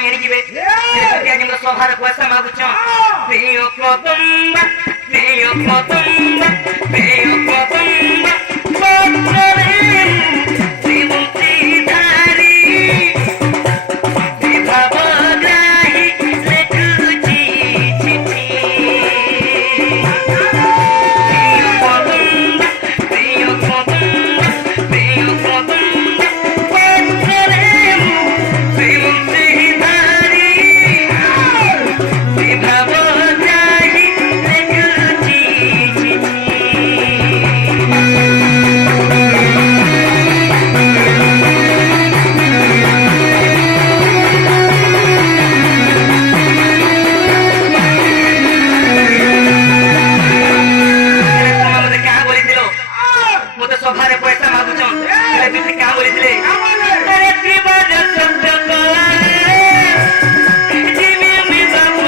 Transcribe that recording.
ପାଇଁ ଏଣିଯିବେ କିନ୍ତୁ ସଭାରେ ପଇସା ମାଗୁଛ ପ୍ରିୟ କଦମ୍ବା ପ୍ରିୟ କଦମ୍ବା ପ୍ରିୟ କଦମ୍ବା ପତ୍ରରେ ଶ୍ରୀମନ୍ତ୍ରୀ ଧାରୀ ବିଭାବ ନାହିଁ ଲେଖୁଛି ଚିଠି ପ୍ରିୟ କଦମ୍ବା ପ୍ରିୟ କଦମ୍ବା ପ୍ରିୟ କଦମ୍ବା ପତ୍ରରେ ଶ୍ରୀମନ୍ତ୍ରୀ ଧାରୀ ବିଭାବ ନାହିଁ ଲେଖୁଛି ଚିଠି মতো সভারে পয়সা মাগুছ এমনি কাঁ বলিছিলে আরে জীবন সত্য কলা জীবী বিবাহ